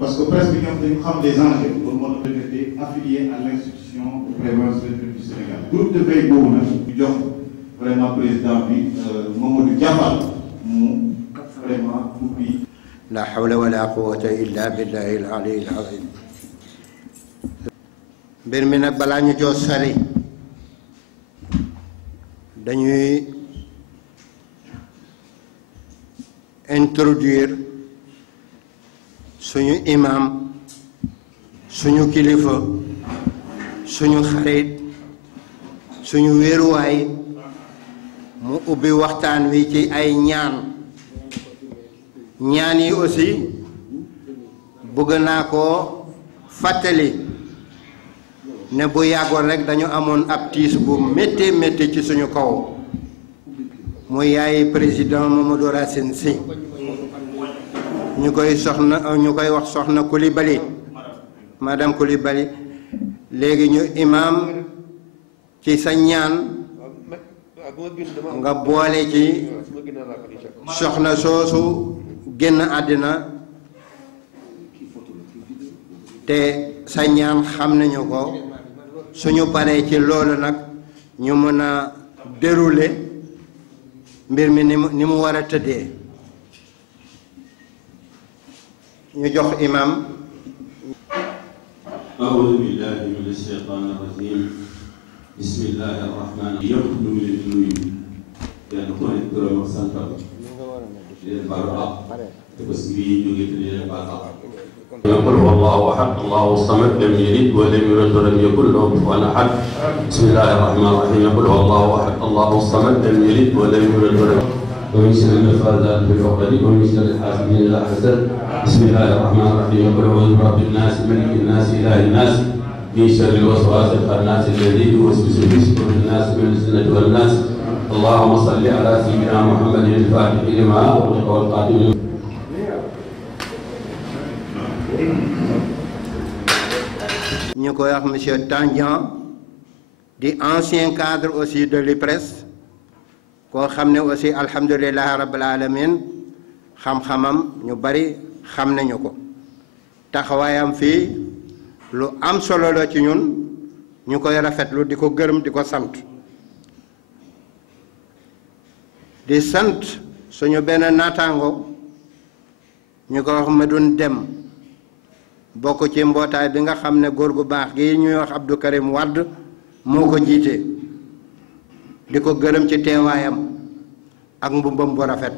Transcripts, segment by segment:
Parce que presque nous avons des enjeux pour notre député affilié à l'institution de prévention du Sénégal. Groupe de veille pour nous, vraiment président Mamadou Diafal, vraiment pour lui. La hawla wa la quwwata illa billahi al-ali al-azim. mbir mi nag balaa ñu joo sori dañuy introduire suñu imam suñu kilifa suñu xarit suñu wéeruwaay mu ubbi waxtaan wi ci ay ñaan yi aussi bëgg naa ko fàttali ne bu yàggoon rek dañu amoon ab tiis bu métti métti ci suñu kaw muy yaay président Mamadou Racine Sy ñu koy wax soxna Coulibaly madame Coulibaly léegi ñu imam ci sa ñaan nga boole ci soxna soosu génn àddina te sa ñaan xam nañu ko suñu paree ci loolu nag ñu mën a dérouler mbir mi ni mu war a tëddee ñu jox imam. A'uuzu billaahi mina shaytaani rajiim. Bismillaahi rahmaani rahiim. yëpp ñu ngi leen di nuyu kenn ku nekk turam ak santam di leen baalu àq te bés bii ñu ngi di leen baal àq. قل هو الله احد الله الصمد لم يلد ولم يولد ولم يكن له كفوا احد. بسم الله الرحمن الرحيم. قل هو الله احد الله الصمد لم يلد ولم يولد ولم ومن شر النفاثات في العقد ومن شر الحاسد اذا حسد. بسم الله الرحمن الرحيم. قل اعوذ برب الناس ملك الناس اله الناس من شر الوسواس الخناس الذي يوسوس في صدور الناس من الجنة والناس. اللهم صل على سيدنا محمد الفاتح لما أغلق والقادم. ñu koy wax monsieur Tandian di ancien cadre aussi de l'IPRES koo xam ne aussi alhamdulilah rabbil alamin xam-xamam ñu bari xam nañu ko taxawaayam fii lu am solo la ci ñun ñu koy rafetlu di ko gërëm di ko sant di sant suñu benn naataango ñu ko wax Medoune Deme bokk ci mbootaay bi nga xam ne góor gu baax gi ñuy wax Abdou Karim Wade moo ko jiite di ko gërëm ci teewaayam ak mbubbam bu rafet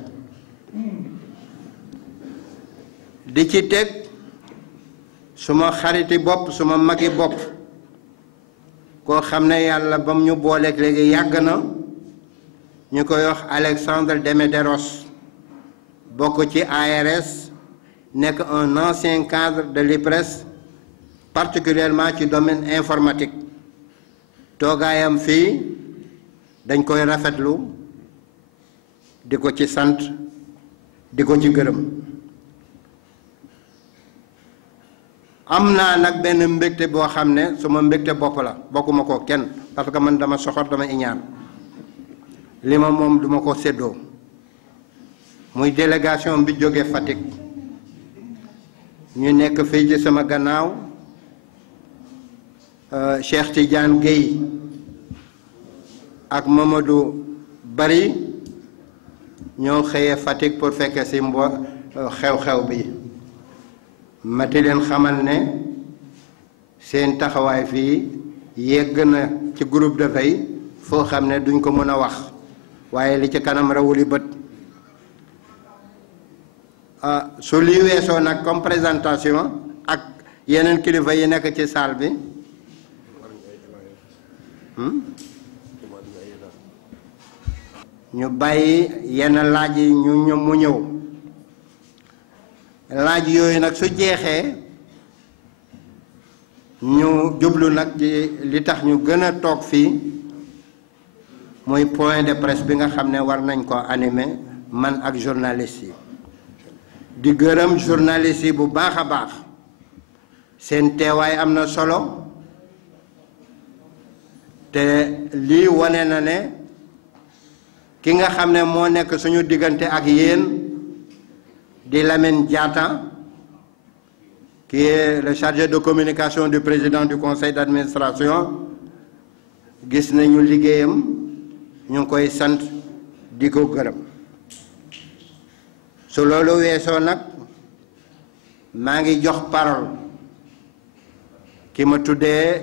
di ci teg suma xariti bopp suma magi bopp koo xam ne yàlla bam ñu booleeg léegi yàgg na ñu koy wax Alexandre Deméteros bokk ci ARS nekk un ancien cadre de l'IPRES particulièrement ci domaine informatique toogaayam fii dañ koy rafetlu di ko ci sant di ko ci gërëm am naa nag benn mbégte boo xam ne suma mbégte bopp la bokkuma ko kenn parce que man dama soxor dama iñaan li ma moom duma ko séddoo muy délégation bi jóge Fatick ñu nekk fii ci sama gannaaw Cheikh Tidiane Gueye ak Mamadou Bari ñoo xëyee Fatick pour fekke ci xew-xew bi ma di leen xamal ne seen taxawaay fii yegg na ci groupe de veille foo xam ne duñ ko mën a wax waaye li ci kanam rawuli bët su lii weesoo nag comme présentation ak yeneen kilifa yi nekk ci salle bi ñu bàyyi yenn laaj yi mu ñëw laaj yooyu nag su jeexee ñu jublu nag ci li tax ñu gën a toog fii muy point de presse bi nga xam ne war nañ ko animer man ak journaliste yi di gërëm journaliste yi bu baax a baax seen teewaay am na solo te lii wane na ne ki nga xam ne moo nekk suñu diggante ak yéen di Lamine Diatta qui est le chargé de communication du président du conseil d'administration gis nañu liggéeyam ñu ngi koy sant di ko gërëm su loolu weesoo nag maa ngi jox parole ki ma tuddee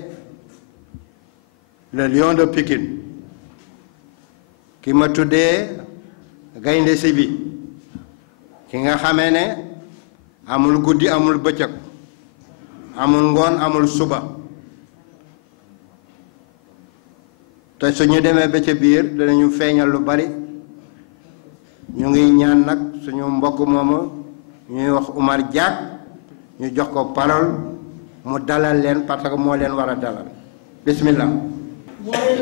le lion de Pikine ki ma tuddee gaynde Sibi ki nga xamee ne amul guddi amul bëccëg amul ngoon amul suba te suñu demee ba ca biir danañu feeñal lu bari ñu ngi ñaan nag suñu mbokk moomu ñuy wax Oumar Diack ñu jox ko parole mu dalal leen parce que moo leen war a dalal bismillah. mooy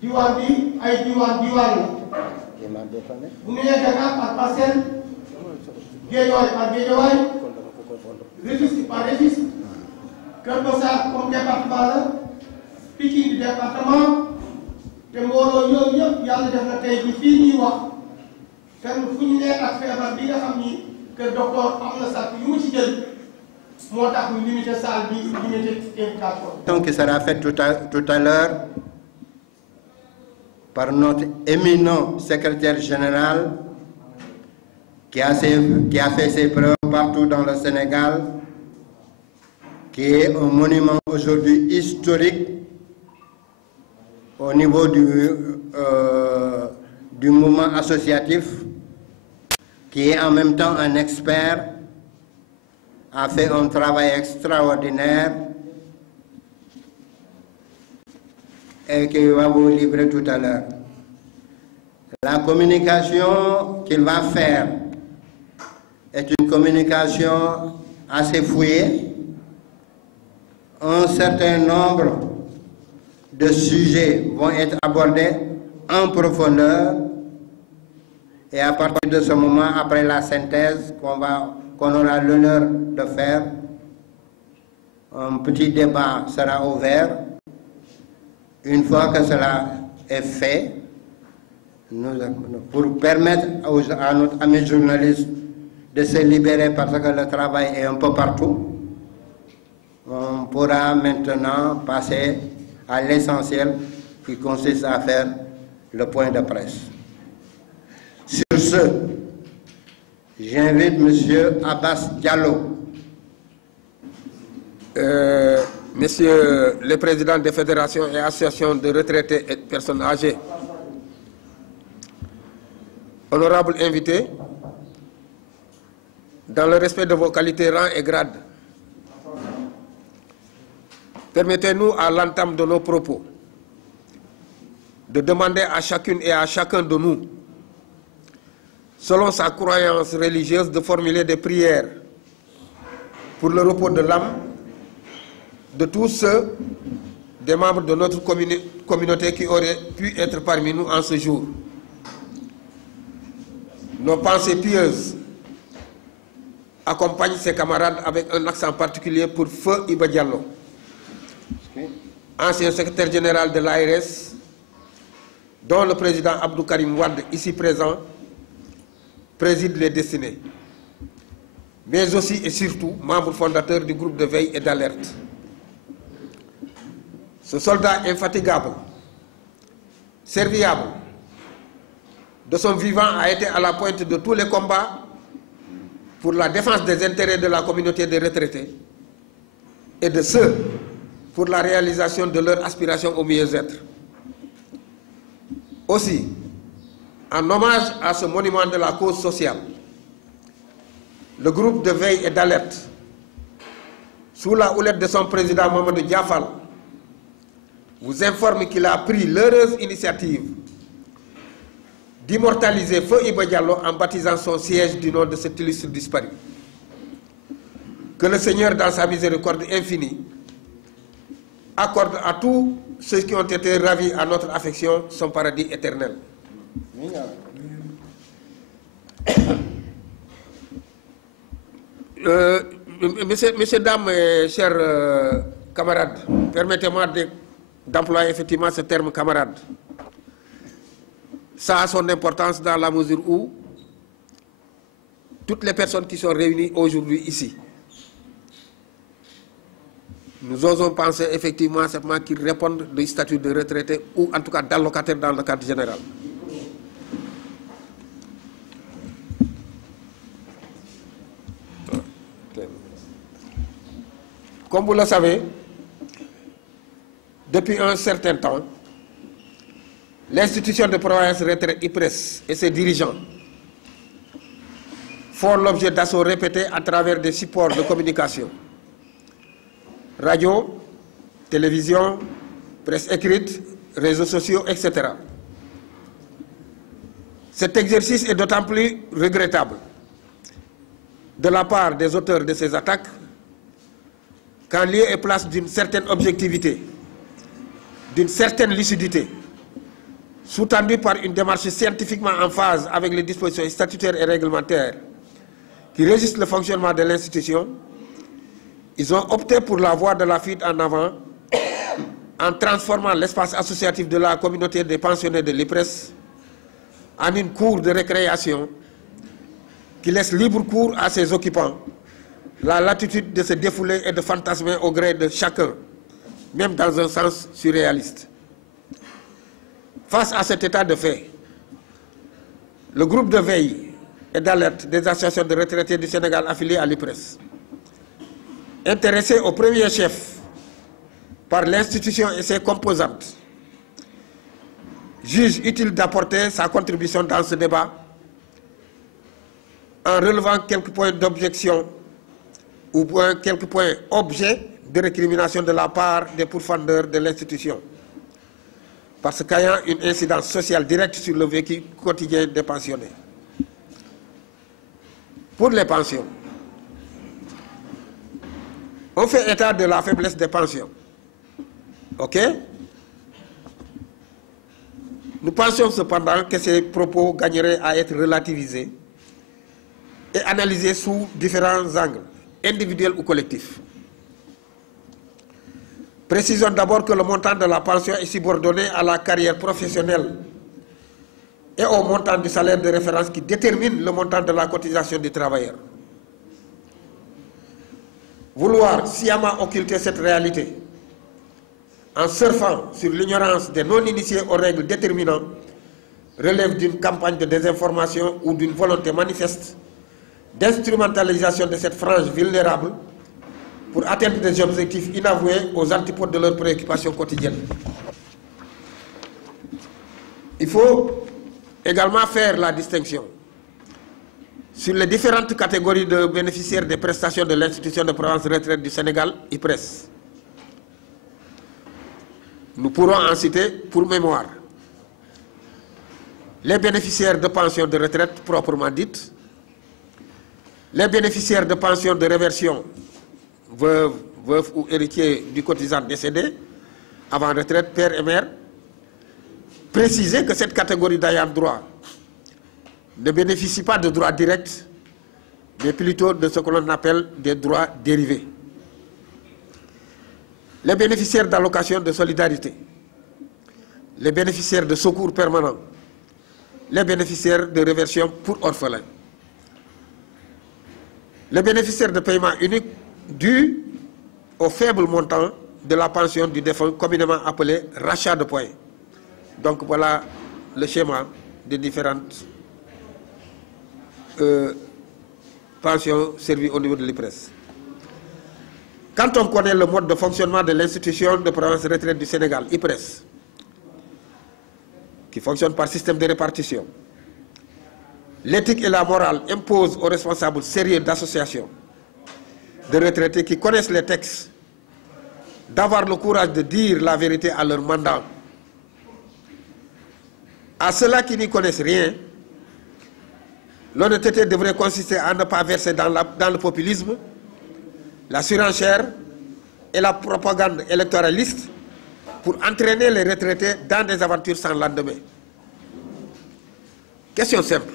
diwaan bi ay diwaan la bu ñu nee Dakar par parcelle Guédiawaye par Guédiawaye Rufisque par Rufisque Keur Massar comme département la Pikine di département te mbooloo yooyu yëpp yàlla def na tey bi fii ñuy wax kenn fu ñu nekk ak feebar bi nga xam ni que docteur am na sax yu mu ci jël moo tax ñu limité salle bi limité invitation. Qui sera faite tout à l'heure par notre éminent secrétaire général qui a fait ses preuves partout dans le Sénégal, qui est un monument aujourd'hui historique au niveau du mouvement associatif, qui est en même temps un expert, a fait un travail extraordinaire et qui va vous livrer tout à l'heure. La communication qu'il va faire est une communication assez fouillée. Un certain nombre de sujets vont être abordés en profondeur et à partir de ce moment, après la synthèse qu'on aura l'honneur de faire, un petit débat sera ouvert. Une fois que cela est fait, pour permettre à notre ami journaliste de se libérer parce que le travail est un peu partout, on pourra maintenant passer à l'essentiel qui consiste à faire le point de presse. Sur ce, j'invite M. Abbas Diallo. Monsieur le Président des fédérations et associations de retraités et de personnes âgées, honorables invités, dans le respect de vos qualités, rangs et grades, permettez-nous à l'entame de nos propos de demander à chacune et à chacun de nous, selon sa croyance religieuse, de formuler des prières pour le repos de l'âme de tous ceux des membres de notre communauté qui auraient pu être parmi nous en ce jour. Nos pensées pieuses accompagnent ces camarades avec un accent particulier pour Feu Iba Diallo, ancien secrétaire général de l'ARS, dont le président Abdou Karim Wade, ici présent, préside les destinées, mais aussi et surtout membre fondateur du groupe de veille et d'alerte. Ce soldat infatigable, serviable, de son vivant a été à la pointe de tous les combats pour la défense des intérêts de la communauté des retraités et de ceux pour la réalisation de leur aspiration au mieux-être. Aussi, en hommage à ce monument de la cause sociale, le groupe de veille et d'alerte, sous la houlette de son président Mamadou Diafal, vous informe qu'il a pris l'heureuse initiative d'immortaliser Feu Iba Diallo en baptisant son siège du nom de cet illustre disparu. Que le Seigneur, dans sa miséricorde infinie, accorde à tous ceux qui ont été ravis à notre affection son paradis éternel. Messieurs, dames et chers camarades, permettez-moi d'employer effectivement ce terme camarade. Ça a son importance dans la mesure où toutes les personnes qui sont réunies aujourd'hui ici, nous osons penser effectivement simplement qu'ils répondent du statut de retraité ou en tout cas d'allocataire dans le cadre général. Comme vous le savez, depuis un certain temps, l'institution de prévoyance retraite IPRES et ses dirigeants font l'objet d'assauts répétés à travers des supports de communication, radio, télévision, presse écrite, réseaux sociaux, etc. Cet exercice est d'autant plus regrettable de la part des auteurs de ces attaques qu'en lieu et place d'une certaine objectivité, d'une certaine lucidité, sous-tendue par une démarche scientifiquement en phase avec les dispositions statutaires et réglementaires qui régissent le fonctionnement de l'institution, ils ont opté pour la voie de la fuite en avant en transformant l'espace associatif de la communauté des pensionnés de l'IPRES en une cour de récréation qui laisse libre cours à ses occupants la latitude de se défouler et de fantasmer au gré de chacun, même dans un sens surréaliste. Face à cet état de fait, le groupe de veille et d'alerte des associations de retraités du Sénégal affiliées à l'IPRES, intéressé au premier chef par l'institution et ses composantes, juge utile d'apporter sa contribution dans ce débat en relevant quelques points d'objection ou quelques points objets de récrimination de la part des pourfendeurs de l'institution, parce qu'ayant une incidence sociale directe sur le vécu quotidien des pensionnés. Pour les pensions, on fait état de la faiblesse des pensions. OK? Nous pensions cependant que ces propos gagneraient à être relativisés et analysés sous différents angles, individuels ou collectifs. Précisons d'abord que le montant de la pension est subordonné à la carrière professionnelle et au montant du salaire de référence qui détermine le montant de la cotisation du travailleur. Vouloir sciemment occulter cette réalité en surfant sur l'ignorance des non-initiés aux règles déterminantes relève d'une campagne de désinformation ou d'une volonté manifeste d'instrumentalisation de cette frange vulnérable pour atteindre des objectifs inavoués aux antipodes de leurs préoccupations quotidiennes. Il faut également faire la distinction sur les différentes catégories de bénéficiaires des prestations de l'Institution de prévoyance retraite du Sénégal, IPRES. Nous pourrons en citer pour mémoire les bénéficiaires de pensions de retraite proprement dites, les bénéficiaires de pensions de réversion, veuves ou héritiers du cotisant décédé, avant retraite, père et mère. Préciser que cette catégorie d'ayants droit ne bénéficie pas de droits directs, mais plutôt de ce que l'on appelle des droits dérivés. Les bénéficiaires d'allocations de solidarité, les bénéficiaires de secours permanents, les bénéficiaires de réversion pour orphelins, les bénéficiaires de paiement unique dû au faible montant de la pension du défunt, communément appelé rachat de points. Donc voilà le schéma des différentes pensions servies au niveau de l'IPRES. Quand on connaît le mode de fonctionnement de l'Institution de prévoyance retraite du Sénégal, IPRES, qui fonctionne par système de répartition, l'éthique et la morale imposent aux responsables sérieux d'associations de retraités qui connaissent les textes d'avoir le courage de dire la vérité à leur mandant. À ceux-là qui n'y connaissent rien, l'honnêteté devrait consister à ne pas verser dans le populisme, la surenchère et la propagande électoraliste pour entraîner les retraités dans des aventures sans lendemain. Question simple,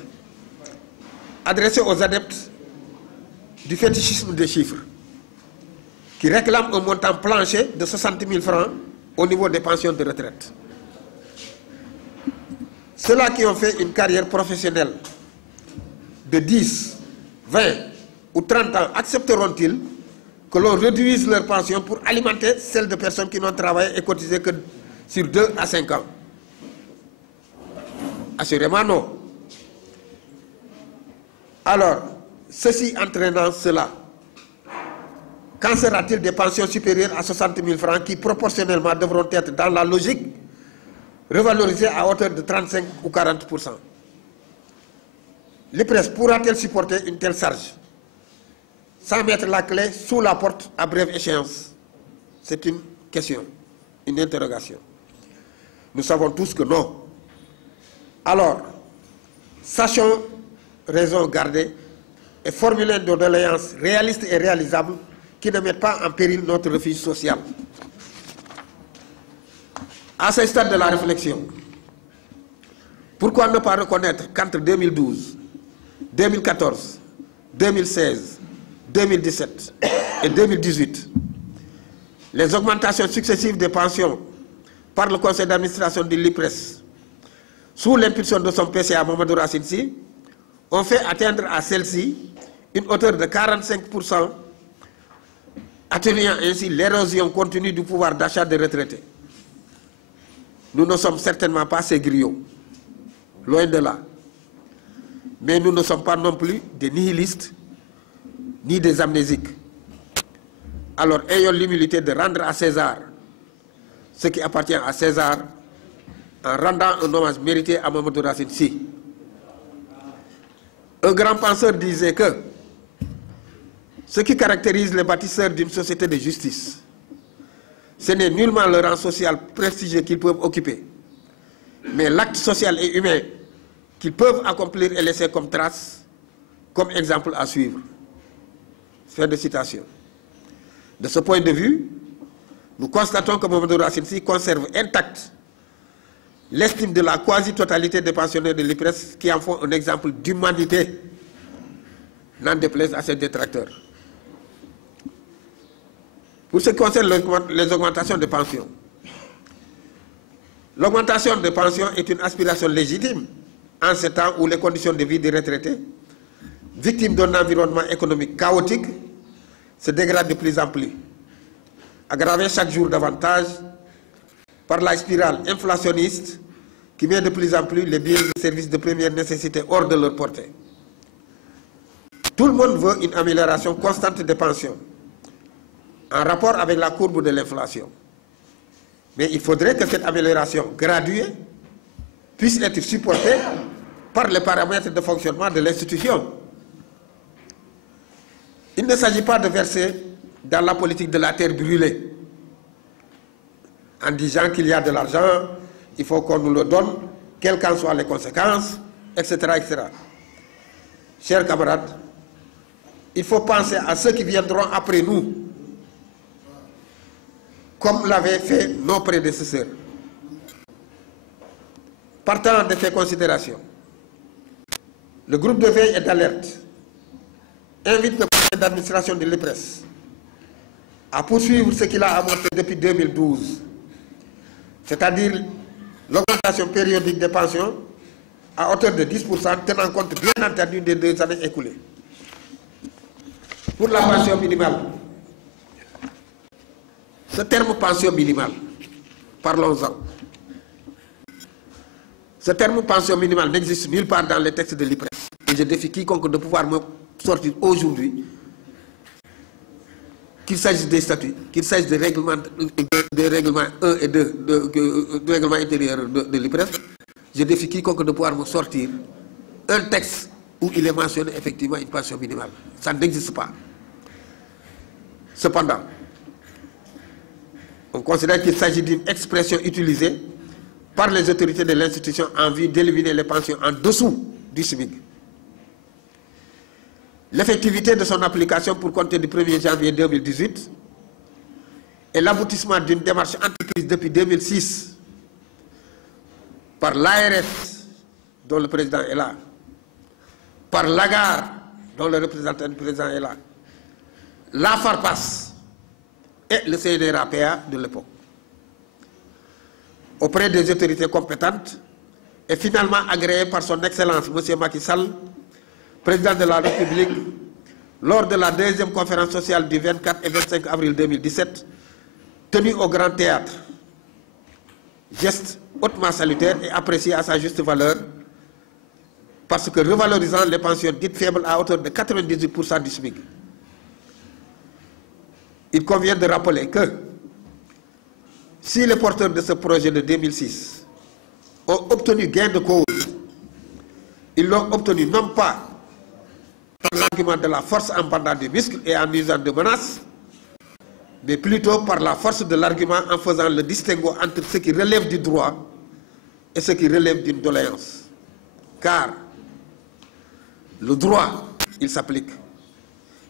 adressée aux adeptes du fétichisme des chiffres, qui réclament un montant plancher de 60 000 francs au niveau des pensions de retraite. Ceux-là qui ont fait une carrière professionnelle de 10, 20 ou 30 ans accepteront-ils que l'on réduise leur pension pour alimenter celle de personnes qui n'ont travaillé et cotisé que sur 2 à 5 ans? Assurément non. Alors, ceci entraînant cela, qu'en sera-t-il des pensions supérieures à 60 000 francs qui proportionnellement devront être dans la logique revalorisées à hauteur de 35 ou 40%? L'IPRES pourra-t-elle supporter une telle charge sans mettre la clé sous la porte à brève échéance? C'est une question, une interrogation. Nous savons tous que non. Alors, sachons raison garder et formuler des doléances réalistes et réalisables qui ne mettent pas en péril notre refuge social. À ce stade de la réflexion, pourquoi ne pas reconnaître qu'entre 2012, 2014, 2016, 2017 et 2018, les augmentations successives des pensions par le conseil d'administration de l'IPRES, sous l'impulsion de son PCA Mamadou Racine Sy, ont fait atteindre à celle-ci une hauteur de 45%, atténuant ainsi l'érosion continue du pouvoir d'achat des retraités. Nous ne sommes certainement pas ces griots, loin de là. Mais nous ne sommes pas non plus des nihilistes, ni des amnésiques. Alors ayons l'humilité de rendre à César ce qui appartient à César, en rendant un hommage mérité à Mamadou Racine Sy. Un grand penseur disait que ce qui caractérise les bâtisseurs d'une société de justice, ce n'est nullement le rang social prestigieux qu'ils peuvent occuper, mais l'acte social et humain qu'ils peuvent accomplir et laisser comme trace, comme exemple à suivre. Fin de citation. De ce point de vue, nous constatons que Mamadou Racine Sy conserve intacte l'estime de la quasi-totalité des pensionnaires de l'IPRES qui en font un exemple d'humanité, n'en déplaise à ses détracteurs. Pour ce qui concerne les augmentations de pensions, l'augmentation de pensions est une aspiration légitime en ces temps où les conditions de vie des retraités, victimes d'un environnement économique chaotique, se dégradent de plus en plus, aggravées chaque jour davantage par la spirale inflationniste qui met de plus en plus les biens et services de première nécessité hors de leur portée. Tout le monde veut une amélioration constante des pensions, en rapport avec la courbe de l'inflation. Mais il faudrait que cette amélioration graduée puisse être supportée par les paramètres de fonctionnement de l'institution. Il ne s'agit pas de verser dans la politique de la terre brûlée, en disant qu'il y a de l'argent, il faut qu'on nous le donne, quelles qu'en soient les conséquences, etc., etc. Chers camarades, il faut penser à ceux qui viendront après nous, comme l'avaient fait nos prédécesseurs. Partant de ces considérations, le groupe de veille et d'alerte invite le conseil d'administration de l'IPRES à poursuivre ce qu'il a amorcé depuis 2012, c'est-à-dire l'augmentation périodique des pensions à hauteur de 10%, tenant compte bien entendu des 2 années écoulées. Pour la pension minimale, ce terme pension minimale, parlons-en. Ce terme pension minimale n'existe nulle part dans les textes de l'IPRES. Et je défie quiconque de pouvoir me sortir aujourd'hui, qu'il s'agisse des statuts, qu'il s'agisse des règlements 1 et 2, du règlement intérieur de l'IPRES, je défie quiconque de pouvoir me sortir un texte où il est mentionné effectivement une pension minimale. Ça n'existe pas. Cependant, on considère qu'il s'agit d'une expression utilisée par les autorités de l'institution en vue d'éliminer les pensions en dessous du SMIC. L'effectivité de son application pour compter du 1er janvier 2018 et l'aboutissement d'une démarche entreprise depuis 2006 par l'ARS, dont le président est là, par l'AGAR, dont le représentant du président est là, la FARPAS et le CNRAPA de l'époque, auprès des autorités compétentes, et finalement agréé par son Excellence M. Macky Sall, président de la République, lors de la 2e conférence sociale du 24 et 25 avril 2017, tenue au Grand Théâtre. Geste hautement salutaire et apprécié à sa juste valeur, parce que revalorisant les pensions dites faibles à hauteur de 98% du SMIC. Il convient de rappeler que si les porteurs de ce projet de 2006 ont obtenu gain de cause, ils l'ont obtenu non pas par l'argument de la force en bandant des muscles et en usant de menaces, mais plutôt par la force de l'argument en faisant le distinguo entre ce qui relève du droit et ce qui relève d'une doléance. Car le droit, il s'applique,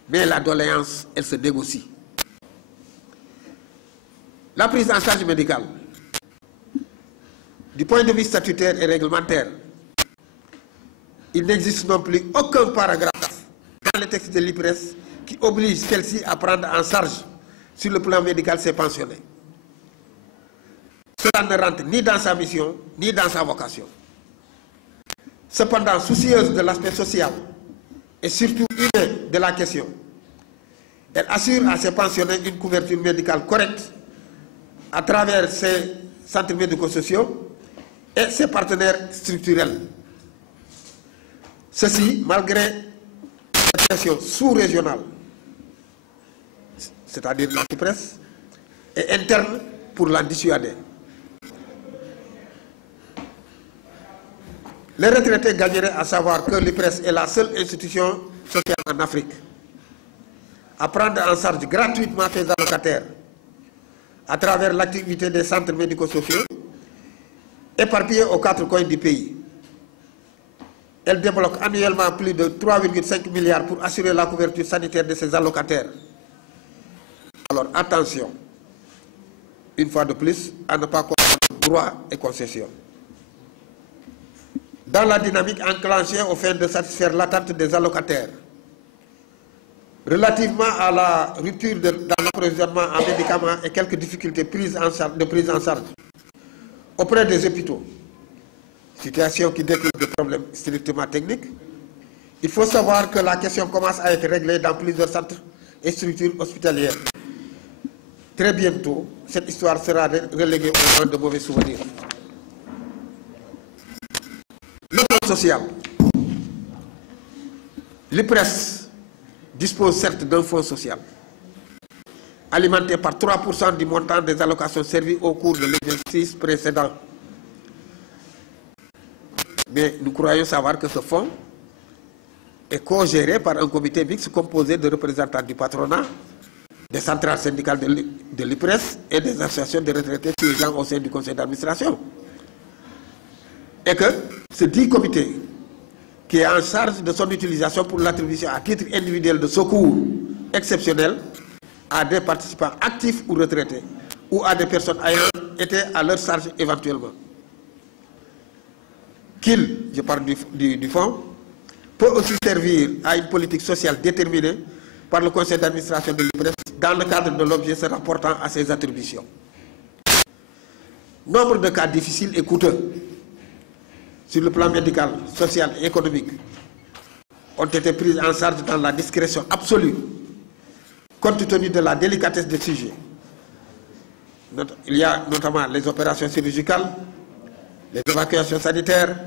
mais la doléance, elle se négocie. La prise en charge médicale, du point de vue statutaire et réglementaire, il n'existe non plus aucun paragraphe dans les textes de l'IPRES qui oblige celle-ci à prendre en charge sur le plan médical ses pensionnés. Cela ne rentre ni dans sa mission, ni dans sa vocation. Cependant, soucieuse de l'aspect social et surtout humain de la question, elle assure à ses pensionnés une couverture médicale correcte à travers ses centres médico-sociaux et ses partenaires structurels. Ceci, malgré la pression sous-régionale, c'est-à-dire la sous-presse, et interne pour la dissuader. Les retraités gagneraient à savoir que l'IPRES est la seule institution sociale en Afrique à prendre en charge gratuitement ses allocataires à travers l'activité des centres médico-sociaux éparpillés aux 4 coins du pays. Elle débloque annuellement plus de 3,5 milliards pour assurer la couverture sanitaire de ses allocataires. Alors attention, une fois de plus, à ne pas confondre droit et concession. Dans la dynamique enclenchée au fin de satisfaire l'attente des allocataires, relativement à la rupture dans l'approvisionnement en médicaments et quelques difficultés de prise en charge auprès des hôpitaux, Situation qui découle de problèmes strictement techniques. Il faut savoir que la question commence à être réglée dans plusieurs centres et structures hospitalières. Très bientôt, cette histoire sera reléguée au rang de mauvais souvenirs. Le plan social. L'IPRES dispose certes d'un fonds social, alimenté par 3% du montant des allocations servies au cours de l'exercice précédent. Mais nous croyons savoir que ce fonds est co-géré par un comité mixte composé de représentants du patronat, des centrales syndicales de l'IPRES et des associations de retraités siégeant au sein du conseil d'administration. Et que ce dit comité, qui est en charge de son utilisation pour l'attribution à titre individuel de secours exceptionnel à des participants actifs ou retraités, ou à des personnes ayant été à leur charge éventuellement. Qu'il, je parle du fonds, peut aussi servir à une politique sociale déterminée par le conseil d'administration de l'IPRES dans le cadre de l'objet se rapportant à ses attributions. Nombre de cas difficiles et coûteux sur le plan médical, social et économique ont été pris en charge dans la discrétion absolue, compte tenu de la délicatesse des sujets. Il y a notamment les opérations chirurgicales, les évacuations sanitaires,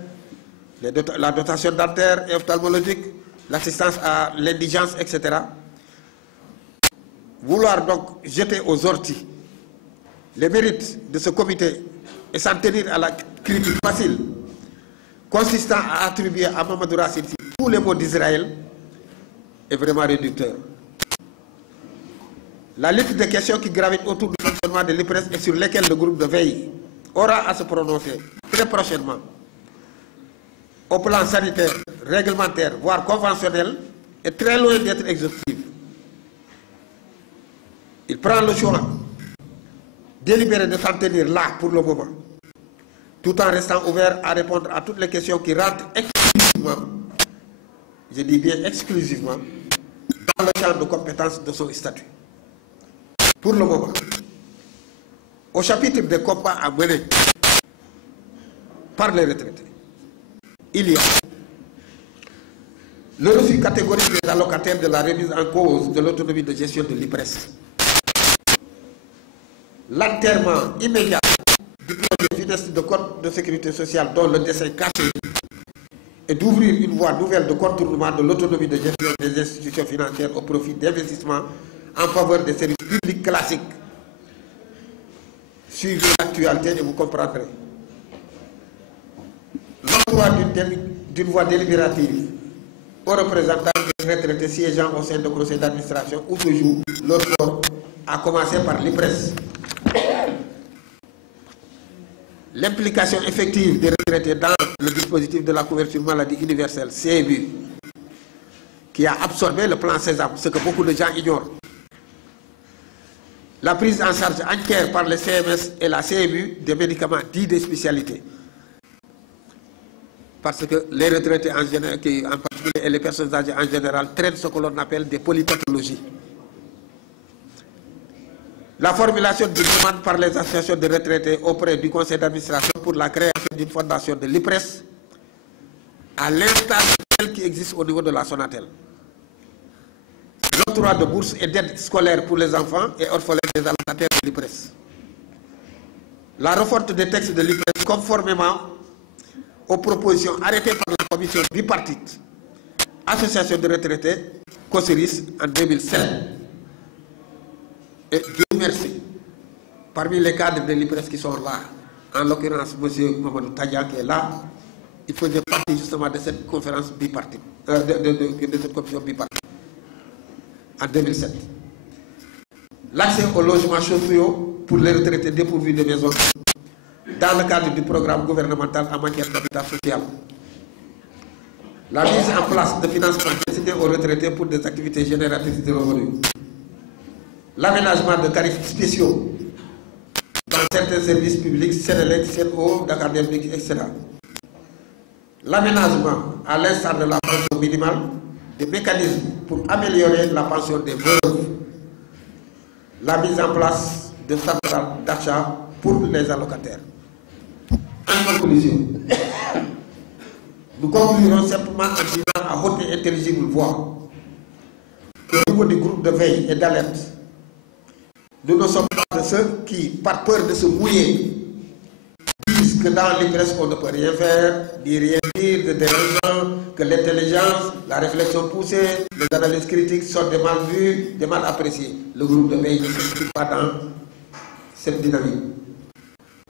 la dotation dentaire et ophtalmologique, l'assistance à l'indigence, etc. Vouloir donc jeter aux orties les mérites de ce comité et s'en tenir à la critique facile consistant à attribuer à Mamadou Racine tous les mots d'Israël est vraiment réducteur. La liste de questions qui gravitent autour du fonctionnement de l'IPRES et sur lesquelles le groupe de veille aura à se prononcer très prochainement au plan sanitaire, réglementaire, voire conventionnel, est très loin d'être exhaustive. Il prend le choix délibéré de s'en tenir là pour le moment, tout en restant ouvert à répondre à toutes les questions qui rentrent exclusivement, je dis bien exclusivement, dans le champ de compétences de son statut. Pour le moment, au chapitre des combats à mener par les retraités, il y a le refus catégorique des allocataires de la remise en cause de l'autonomie de gestion de l'IPRES, l'enterrement immédiat du projet funeste de code de sécurité sociale dont le dessein caché est d'ouvrir une voie nouvelle de contournement de l'autonomie de gestion des institutions financières au profit d'investissements en faveur des services publics classiques. Suivez l'actualité et vous comprendrez. L'emploi d'une voie délibérative aux représentants des retraités siégeant au sein du conseil d'administration où se joue leur sort, à commencer par l'IPRES. L'implication effective des retraités dans le dispositif de la couverture maladie universelle, CMU, qui a absorbé le plan Sésame, ce que beaucoup de gens ignorent. La prise en charge entière par les CMS et la CMU des médicaments dits de spécialité. Parce que les retraités en général, en particulier, et les personnes âgées en général, traînent ce que l'on appelle des polypathologies. La formulation d'une demande par les associations de retraités auprès du conseil d'administration pour la création d'une fondation de l'IPRES, à l'instar de celle qui existe au niveau de la Sonatel. L'octroi de bourses et d'aides scolaires pour les enfants et orphelins des allocataires de l'IPRES. La refonte des textes de l'IPRES conformément aux propositions arrêtées par la commission bipartite, association de retraités, COSIRIS, en 2007. Et Dieu merci, parmi les cadres de l'IPRES qui sont là, en l'occurrence M. Mamadou Tadja qui est là, il faisait partie justement de cette conférence bipartite, de cette commission bipartite, en 2007. L'accès aux logements sociaux pour les retraités dépourvus de maison, dans le cadre du programme gouvernemental en matière d'habitat social. La mise en place de financements destinés aux retraités pour des activités génératrices de revenus. L'aménagement de tarifs spéciaux dans certains services publics, Sénélec, CNO, Dakar Dem Dikk, etc. L'aménagement, à l'instar de la pension minimale, des mécanismes pour améliorer la pension des veuves. La mise en place de centrales d'achat pour les allocataires. En conclusion, nous conclurons simplement en disant à haute et intelligible voix qu'au niveau du groupe de veille et d'alerte, nous ne sommes pas de ceux qui, par peur de se mouiller, disent que dans l'IPRES on ne peut rien faire, ni rien dire de dérangeant, que l'intelligence, la réflexion poussée, les analyses critiques sont des mal vues, des mal appréciées. Le groupe de veille ne s'inscrit pas dans cette dynamique.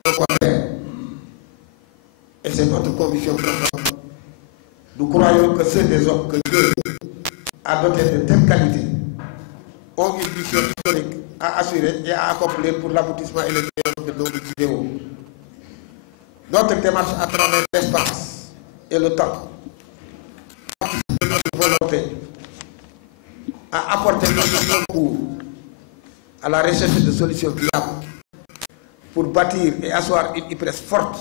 Au contraire, et c'est notre conviction profonde, nous croyons que ceux des hommes que Dieu a dotés de telle qualité ont une mission historique à assurer et à accomplir pour l'aboutissement et le développement de nos idéaux. Notre démarche à travers l'espace et le temps, de notre volonté à apporter notre concours à la recherche de solutions viables pour bâtir et asseoir une IPRES forte,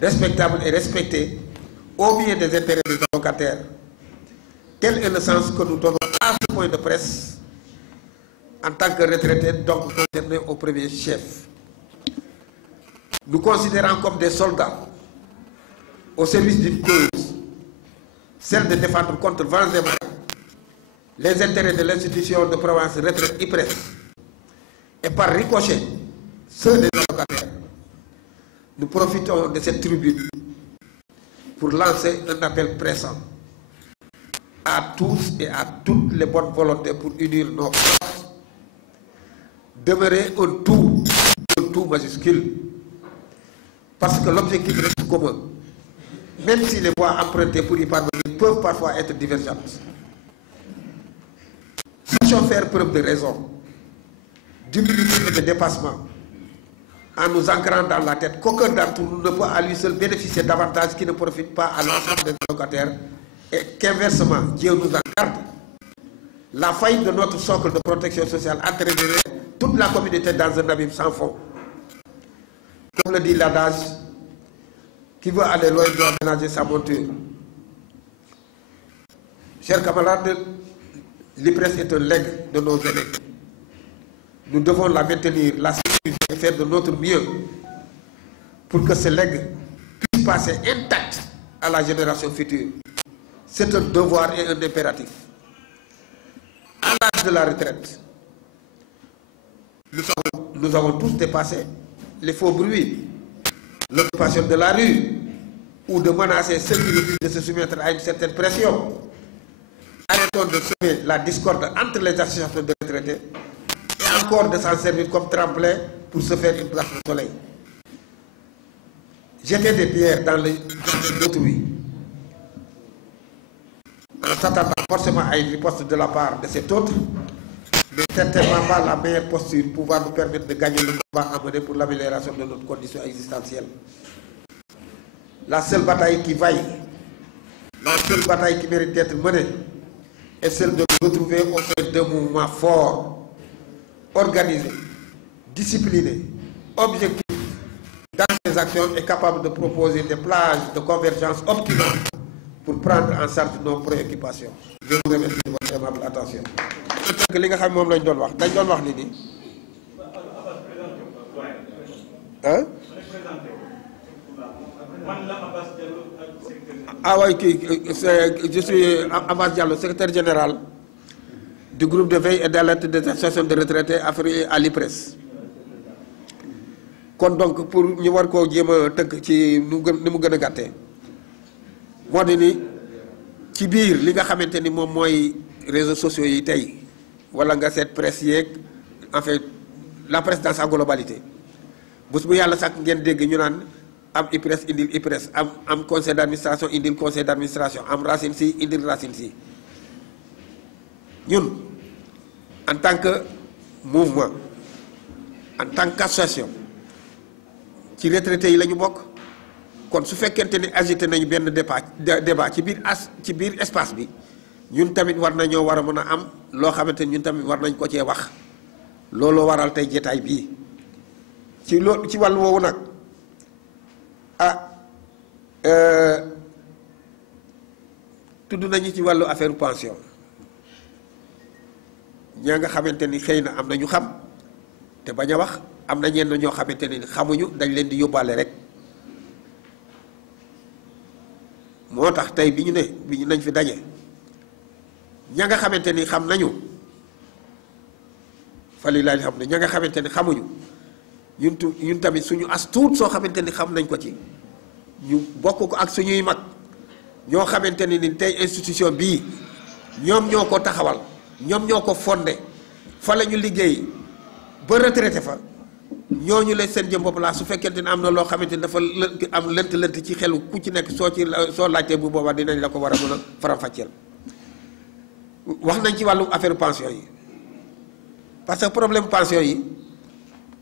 respectable et respectée au bien des intérêts des allocataires. Tel est le sens que nous donnons à ce point de presse en tant que retraités, donc concernés au premier chef. Nous considérons comme des soldats au service d'une cause, celle de défendre contre vents et marées les intérêts de l'institution de Provence Retraite IPRES et par ricochet ceux des allocataires. Nous profitons de cette tribune pour lancer un appel pressant à tous et à toutes les bonnes volontés pour unir nos forces, demeurer un tout majuscule, parce que l'objectif reste commun, même si les voies empruntées pour y parvenir peuvent parfois être divergentes. Sachons faire preuve de raison, d'humilité et de dépassement, en nous ancrant dans la tête qu'aucun d'entre nous ne peut à lui seul bénéficier d'avantages qui ne profitent pas à l'ensemble des allocataires, et qu'inversement, Dieu nous en garde, la faillite de notre socle de protection sociale entraînerait toute la communauté dans un abîme sans fond. Comme le dit l'adage, qui veut aller loin doit ménager sa monture. Chers camarades, l'IPRES est un legs de nos aînés. Nous devons la maintenir, la sécuriser et faire de notre mieux pour que ce legs puisse passer intact à la génération future. C'est un devoir et un impératif. À l'âge de la retraite, nous avons tous dépassé les faux bruits, l'occupation de la rue, ou de menacer ceux qui refusent de se soumettre à une certaine pression. Arrêtons de semer la discorde entre les associations de retraités et encore de s'en servir comme tremplin pour se faire une place au soleil. Jeter des pierres dans les jardins d'autrui, en s'attendant forcément à une riposte de la part de cet autre, n'est certainement pas la meilleure posture pouvant nous permettre de gagner le combat à mener pour l'amélioration de notre condition existentielle. La seule bataille qui vaille, la seule bataille qui mérite d'être menée, est celle de nous retrouver au sein d'un mouvement fort, organisé, discipliné, objectif dans ses actions et capable de proposer des plages de convergence optimales pour prendre en charge nos préoccupations. Je vous remercie de votre aimable attention. Li nga xam moom lañ doon wax dañ doon wax ni hein? Ah oui, je suis Abbas Diallo, secrétaire général du groupe de veille et d'alerte des associations de retraités affiliés à l'IPRES. Kon donc pour ñu war koo jéem a tënk ci ni mu gën a gàttee moo di ni ci biir li nga xamante ni moom mooy réseaux sociaux yi tey wala nga seet presse yeeg en fait la presse dans sa globalité bés bu yàlla sax ngeen dégg ñu naan am IPRES indil IPRES am conseil d'administration indil conseil d'administration am racine si indil racine si ñun en tant que mouvement en tant qu'association ci retraités yi la ñu bokk kon su fekkente ni agité nañu benn débat ci biir espace bi ñun tamit war nañoo war a mën a am loo xamante ni ñun tamit war nañ ko cee wax loolu waral tey jotaay bii ci wàllu woowu nag tudd nañu ci wàllu affaire pension ñaa nga xamante ni xëy na am na ñu xam te bañ a wax am na ñenn ñoo xamante ni xamuñu dañ leen di yóbbaale rek moo tax tey bi ñu nañ fi daje ña nga xamante ni xam nañu fali laa xam ne ña nga xamante ni xamuñu ñun tamit suñu as tuut soo xamante ni xam nañ ko ci ñu bokk ko ak suñuy mag ñoo xamante ni tey institution bii ñoom ñoo ko taxawal ñoom ñoo ko fondé fa la ñu liggéey ba retraité fa ñooñu la seen jëm bopp laa su fekkente ni am na loo xamante ni dafa am lënt ci xelu ku ci nekk soo laajtee bu boobaa dinañ la ko war a mën a faram-fàcceel. wax nañ ci wàllu affaire pension yi parce que problème pension yi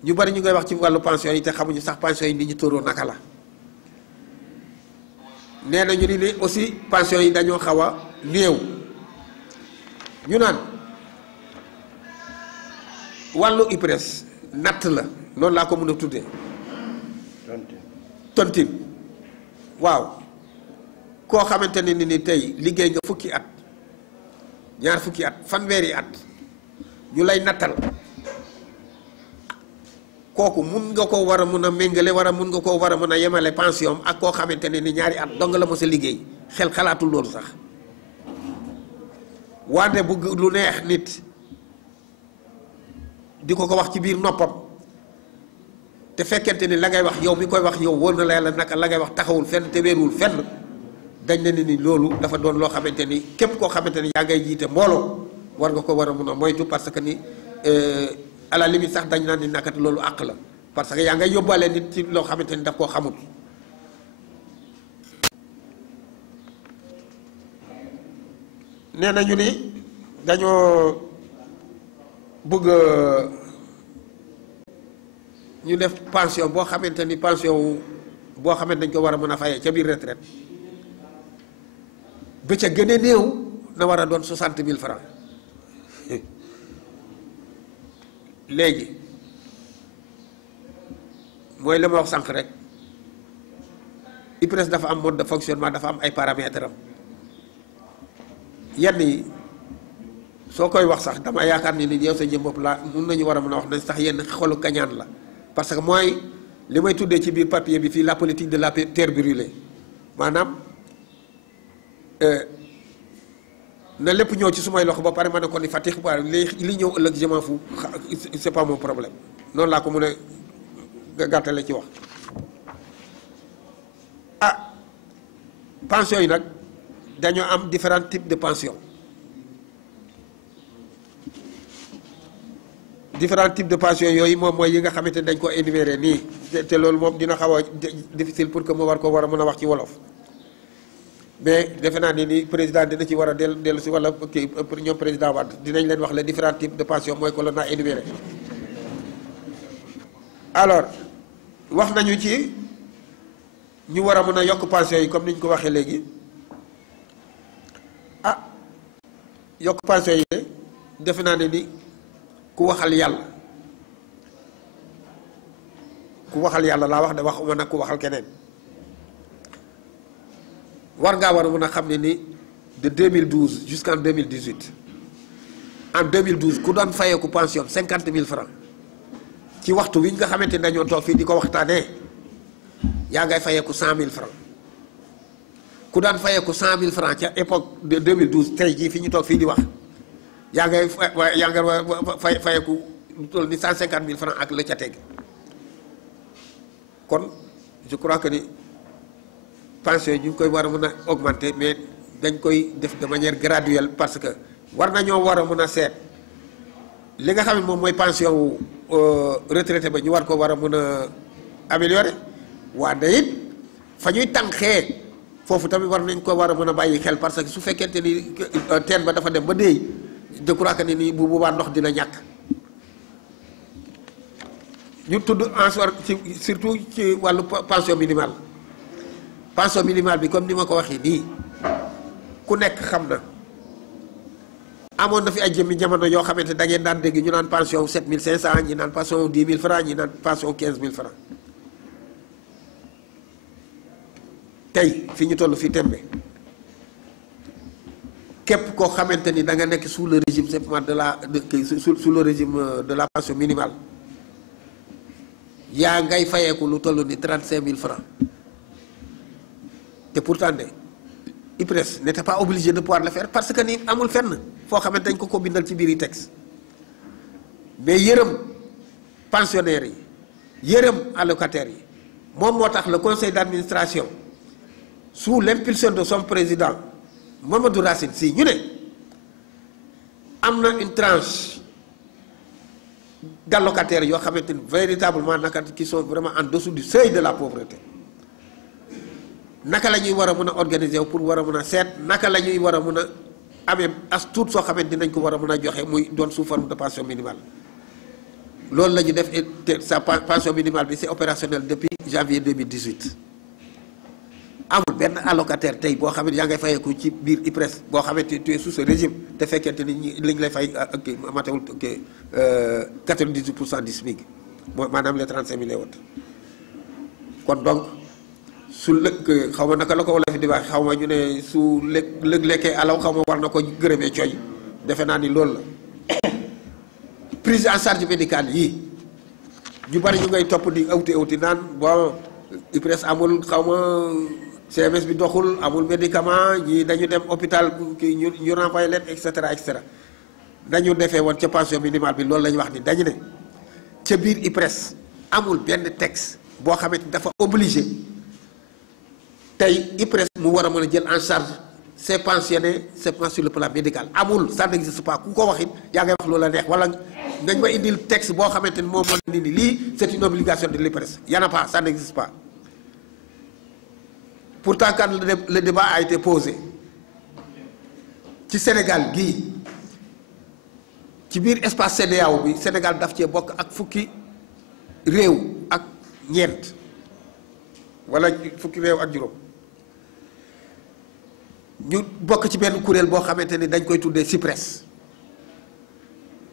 ñu bari ñu ngay wax ci wàllu pension yi te xamuñu sax pension yi ni ñu tóoroo naka la nee nañu ni aussi pension yi dañoo xaw a néew ñu naan wàllu IPRES natt la noonu laa ko mën a tuddee tontine waaw koo xamante ne ni tey liggéey nga fukki at ñaar fukki at fanweeri at ñu lay nattal kooku mun nga ko war a mun a méngale mun nga ko war a mën a yemale pension ak koo xamante ne ni ñaari at dong la mos a liggéey xel xalaatul loolu sax wante bu lu neex nit di ko wax ci biir noppam te fekkente ni la ngay wax yow mi koy wax yow wóor na la yàlla naka la ngay wax taxawul fenn te wéerul fenn dañ ne ni loolu dafa doon loo xamante ni képp koo xamante ni yaa ngay jiite mbooloo war nga ko war a mun a moytu parce que ni à la limite sax dañ naan ni naka loolu àq la parce que yaa ngay yóbbaale nit ci loo xamante ni daf koo xamul. nee nañu ni dañoo bëgg ñu def pension boo xamante ni pension boo xamante dañ ko war a mën a fayee ca biir retraite ba ca gën a néew na war a doon 60 000 francs léegi mooy la ma wax sànq rek IPRES dafa am mode de fonctionnement dafa am ay paramètres am yenn yi soo koy wax sax dama yaakaar ni yow sa jëm bopp laa mun nañu war a mën a wax ne sax yenn xolu kañaan la parce que mooy li may tuddee ci biir papier bi fii la politique de la terre brûlée maanaam na lépp ñëw ci sumay loxo ba pare ma ne ko ni Fatick ba li ñëw ëllëg je m'en fous c'est pas mon problème noonu laa ko mën a gàttale ci wax. ah pension yi nag dañoo am différents types de pension différents types de pension yooyu moom mooy yi nga xamante ne dañ ko énuméré nii te loolu moom dina xaw a difficile pour que ma war ko war a mën a wax ci wolof. mais defe naa ni président dina ci war a dellu si wala kii ñoom président Wade dinañ leen wax les différents types de pension mooy ko la naa énuméré alors wax nañu ci ñu war a mën a yokk pension yi comme ni ñu ko waxee léegi ah yokk pension yi de defe naa ne ni ku waxal yàlla laa wax de waxuma nag ku waxal keneen war ngaa war a mën a xam ne ni de 2012 jusqu'en 2018 en 2012 ku doon fayeeku pension 50 000 francs ci waxtu wi nga xamante ni dañoo toog fii di ko waxtaanee yaa ngay fayeeku 100 000 francs ku daan fayeeku 100 000 francs ca époque de 2012 tey jii fi ñu toog fii di wax yaa ngay fayeeku lu toll ni 150 000 francs ak la ca teg kon je crois que ni pension yi ñu ngi koy war a mën a augmenter mais dañ koy def de manière graduelle parce que war nañoo war a mën a seet li nga xam ne moom mooy pension wu retraité ba ñu war ko war a mën a améliorer waaye it fa ñuy tànqee foofu tamit war nañ ko war a mën a bàyyi xel parce que su fekkente ni teen ba dafa dem ba déey je crois que ni bu boobaa ndox dina ñàkk ñu tudd encore ci surtout ci wàllu pension minimale. pension minimale bi comme ni ma ko waxee nii ku nekk xam na amoon na fi ay jëmmi jamono yoo xamante da ngeen daan dégg ñu naan pension 7500 ñi naan pension 10 000 francs ñi naan pension 15 000 francs tey fi ñu toll fii tembe képp koo xamante ni da nga nekk sous le régime simplement de la sous le régime de la pension minimale yaa ngay fayeeku lu toll ni 35 000 francs te pourtant de IPRES n'était pas obligé de pouvoir le faire parce que ni amul fenn foo xamante dañ ko bindal ci biir texte mais yërëm pensionnaires yi yërëm allocataires yi moom moo tax le conseil d'administration sous l'impulsion de son président Mamadou Racine Sy ñu ne am na une tranche d'allocataires yoo xamante ni véritablement naka qui sont vraiment en dessous du seuil de la pauvreté naka la ñuy war a mën a organiser pour war a mën a seet naka la ñuy war a mën a amee as tuut soo xamante dinañ ko war a mën a joxe muy doon sous forme de pension minimale loolu la ñu def te sa pension minimale bi c'est opérationnel depuis janvier 2018 amul benn allocataire tey boo xam ne yaa ngay fayeeku ci biir IPRES boo xamante ni tu es sous ce régime te fekkente ni ñi li ñu lay fay matewul 98% du SMIC mooy maanaam les 35 000 et autres kon donc su lëkk xaw ma naka la ko wala fi di wax xaw ma ñu ne su lekkee alaw xaw ma war na ko gërëmee cooy defe naa ni loolu la prise en charge médicale yii ñu bari ñu ngay topp di awti naan bon IPRES amul xaw ma CMS bi doxul amul médicament ñi dañu dem hôpital kii ñu renvoyé leen et cetera dañu defee woon ca pension minimale bi loolu la ñu wax ni dañu ne ca biir IPRES amul benn texte boo xamante ni dafa obligé tey IPRES mu war a mën a jël en charge ces pensionnés seulement sur le plan médical amul ça n'existe pas ku ko wax it yaa ngay wax loolu la neex wala nañ ma indil texte boo xamante ni moom moo ni lii c'est une obligation de l'IPRES y en a pas ça n'existe pas pourtant quand le débat a été posé ci Sénégal gii ci biir espace CEDEAO bi Sénégal daf cee bokk ak fukki réew ak ñeent wala fukki réew ak juróom ñu bokk ci benn kuréel boo xamante ni dañ koy tuddee CIPRES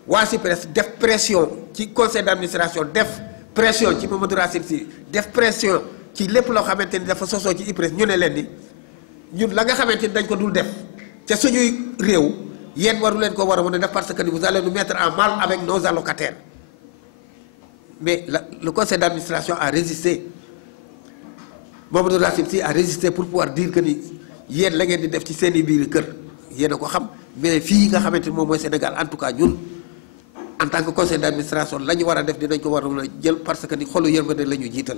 waa CIPRES def pression ci conseil d'administration def pression ci Mamadou Racine Sy def pression ci lépp loo xamante ni dafa sosoo ci IPRES ñu ne leen ni ñun la nga xamante ni dañ ko dul def ca suñuy réew yéen waru leen ko war a mën a def parce que ni vous allez nous mettre en mal avec nos allocataires mais le conseil d'administration a résisté Mamadou Racine Sy a résisté pour pouvoir dire que ni yéen la ngeen di def ci seen i biir kër yéen a ko xam mais fii nga xamante ni moom mooy Sénégal en tout cas ñun en tant que conseil d'administration la ñu war a def dinañ ko war a mën a jël parce que ni xolu yërmande la ñu jiital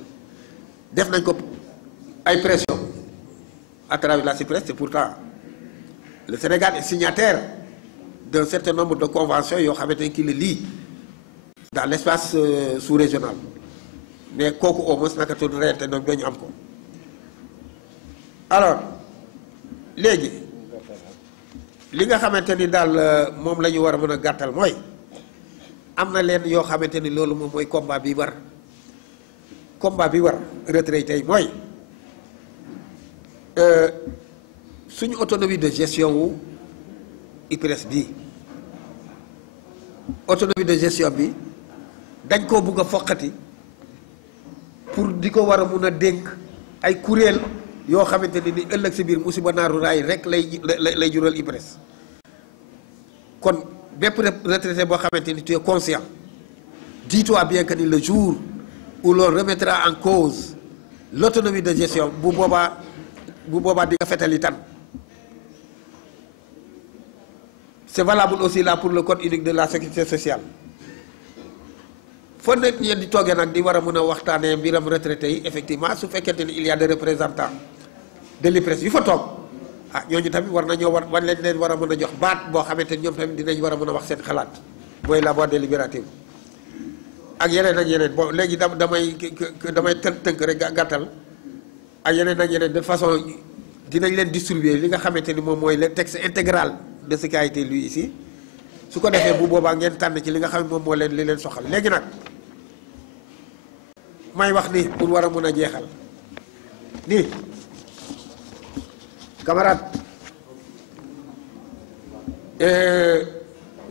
def nañ ko ay pression à travers la CIPRES et pourtant le Sénégal est signataire d'un certain nombre de conventions yoo xamante ni qui le lient dans l'espace sous-régional mais kooku au moins naka tudd réalité ñoom dañu am ko alors léegi li nga xamante ni daal moom la ñu war a mën a gàttal mooy am na leen yoo xamante ni loolu moom mooy combat bi war retraité yi mooy suñu autonomie de gestion wu IPRES bi autonomie de gestion bi dañ koo bugg a foqati pour di ko war a mun a dénk ay kuréel yoo xamante ni ëllëg si biir musiba naaru raay rek lay jural IPRES kon bépp retraité boo xamante ni tu es conscient dis-toi bien que ni le jour où l'on remettra en cause l'autonomie de gestion bu boobaa di nga fetali tan c'est valable aussi là pour le code unique de la sécurité sociale foo nekk ñeen di toogee nag di war a mën a waxtaanee mbiram retraité yi effectivement su fekkente ni il y a des représentants de l'IPRES yu fa toog ñooñu tamit war leen war a mën a jox baat boo xamante ni ñoom tamit dinañ war a mën a wax seen xalaat mooy la voix délibérative ak yeneen bon léegi damay tënk rek gàttal ak yeneen de façon dinañ leen distribuer li nga xamante ni moom mooy le texte intégral de ce qui a été lu ici su ko defee bu boobaa ngeen tànn ci li nga xam ne moom moo leen li leen soxal léegi nag may wax ni pour war a mën a jeexal nii camarade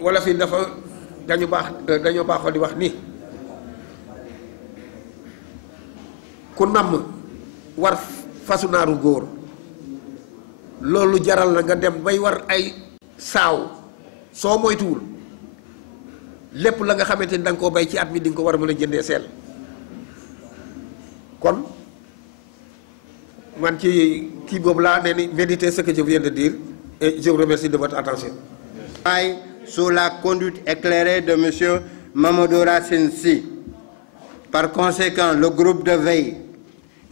wala fi dañoo baaxoo di wax ni ku namm war fasu naaru góor loolu jaral la nga dem bay war ay saaw soo moytuwul lépp la nga xamante ni da nga koo bay ci at mi di nga ko war a mën a jëndee seel kon man ci kii boobu laa ne ni méditez ce que je viens de dire et je vous remercie de votre attention. Sous la conduite éclairée de M. Mamadou Racine Sy. Par conséquent, le groupe de veille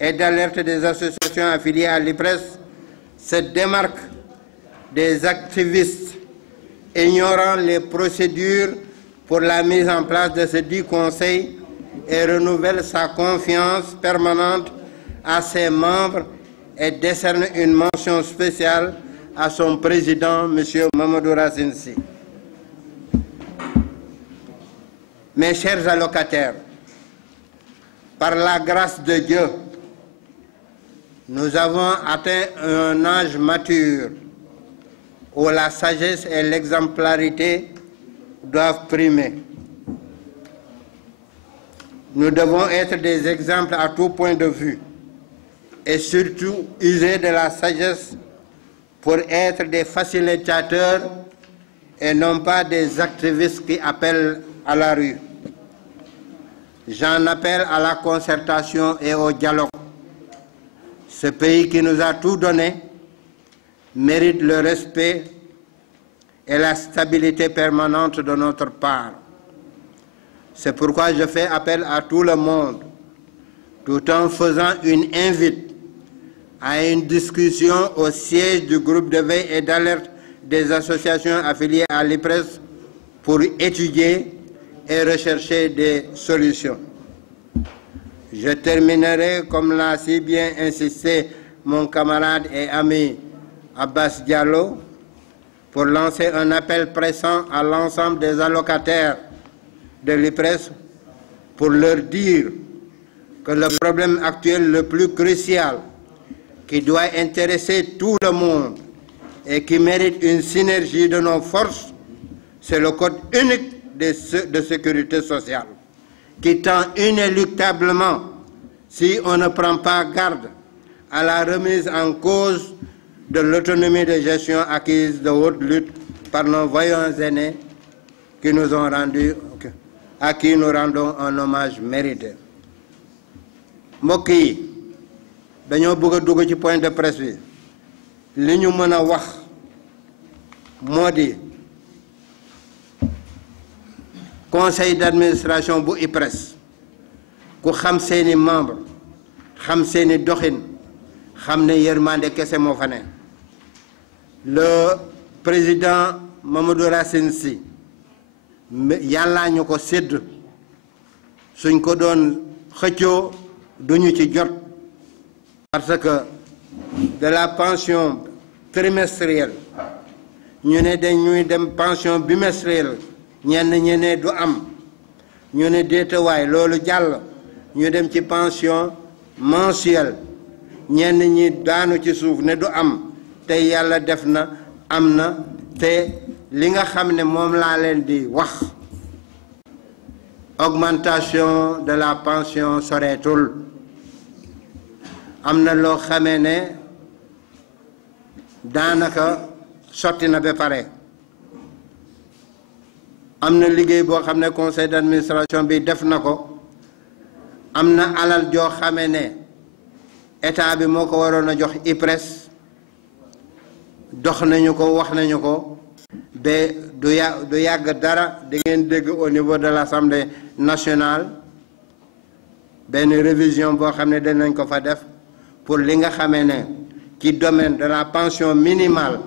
et d'alerte des associations affiliées à l'IPRES se démarque des activistes ignorant les procédures pour la mise en place de ce dit conseil et renouvelle sa confiance permanente à ses membres et décerne une mention spéciale à son président, M. Mamadou Racine Sy. Mes chers allocataires, par la grâce de Dieu, nous avons atteint un âge mature où la sagesse et l'exemplarité doivent primer. Nous devons être des exemples à tout point de vue et surtout user de la sagesse pour être des facilitateurs et non pas des activistes qui appellent à la rue. J'en appelle à la concertation et au dialogue. Ce pays qui nous a tout donné mérite le respect et la stabilité permanente de notre part. C'est pourquoi je fais appel à tout le monde, tout en faisant une invite à une discussion au siège du groupe de veille et d'alerte des associations affiliées à l'IPRES pour étudier et rechercher des solutions. Je terminerai, comme l'a si bien insisté mon camarade et ami Abbas Diallo, pour lancer un appel pressant à l'ensemble des allocataires de l'IPRES pour leur dire que le problème actuel le plus crucial qui doit intéresser tout le monde et qui mérite une synergie de nos forces, c'est le code unique de sécurité sociale, qui tend inéluctablement, si on ne prend pas garde, à la remise en cause de l'autonomie de gestion acquise de haute lutte par nos vaillants aînés qui nous ont rendus, à qui nous rendons un hommage mérité. mbokk yi dañoo bëgg a dugg ci point de presse bi li ñu mën a wax moo di conseil d'administration bu IPRES ku xam seeni membre xam seeni doxin xam ne yërmande kese moo fa ne. Le président Mamadou Racine Sy yàllaa ñu ko sédd suñ ko doon xëccoo duñu ci jot parce que de la pension trimestrielle ñu ne dañuy dem pension bimestrielle ñenn ñi ne du am ñu ne déetawaay loolu jàll ñu dem ci pension mensuelle ñenn ñi daanu ci suuf ne du am te yàlla def na am na te li nga xam ne moom laa leen di wax augmentation de la pension soreetul am na loo xamee ne daanaka sotti na ba pare am na liggéey boo xam ne conseil d'administration bi def na ko am na alal joo xamee ne état bi moo ko waroon a jox IPRES dox nañu ko wax nañu ko ba du yàgg dara di ngeen dégg au niveau de l'Assemblée nationale benn révision boo xam ne danañ ko fa def pour li nga xamee ne ci domaine de la pension minimale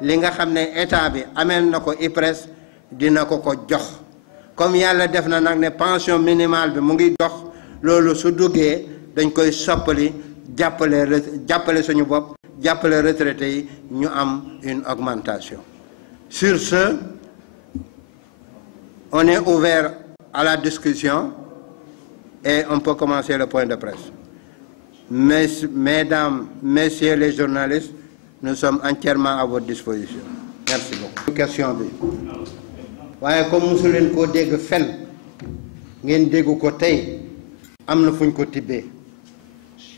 li nga xam ne état bi ameel na ko IPRES dina ko ko jox comme yàlla def na nag ne pension minimale bi mu ngi dox loolu su duggee dañ koy soppali jàppale suñu bopp jàppale retraités yi ñu am une augmentation. Sur ce, on est ouvert à la discussion et on peut commencer le point de presse. Mesdames, messieurs les journalistes, nous sommes entièrement à votre disposition. Merci beaucoup. Question bi waaye comme mosu leen koo dégg fen ngeen déggu ko tey am na fu ñu ko tibbee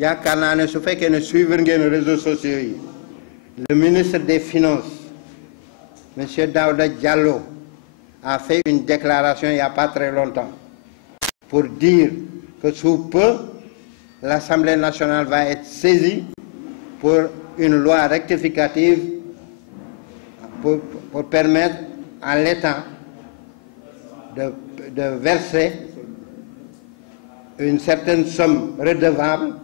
yaakaar naa ne su fekkee ne suivre ngeen réseaux sociaux yi le ministre des Finances Monsieur Daouda Diallo a fait une déclaration il n'y a pas très longtemps pour dire que sous peu l'Assemblée nationale va être saisie pour une loi rectificative pour permettre à l'État de verser une certaine somme redevable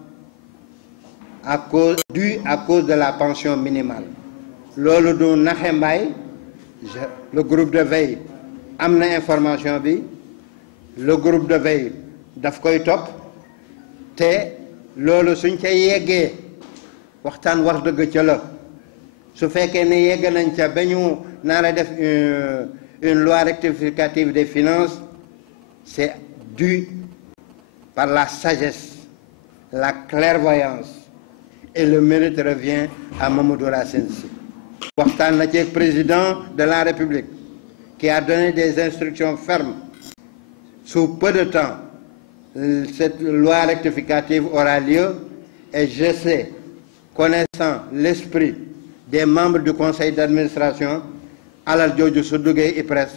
due à cause de la pension minimale. Loolu du naxe mbaay, le groupe de veille am na information bi, le groupe de veille daf koy topp te loolu suñ ca yeggee waxtaan wax dëgg ca la su fekkee ne yegg nañ ca ba ñu nar def une loi rectificative des finances, c'est dû par la sagesse, la clairvoyance, et le mérite revient à Mamadou Racine Sy. Waxtaan na ci président de la République qui a donné des instructions fermes. Sous peu de temps, cette loi rectificative aura lieu et je sais, connaissant l'esprit des membres du conseil d'administration, alal jooju su duggee IPRES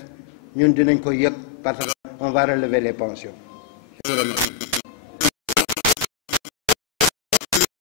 ñun dinañ ko yëg parce qu'on va relever les pensions. Je vous remercie.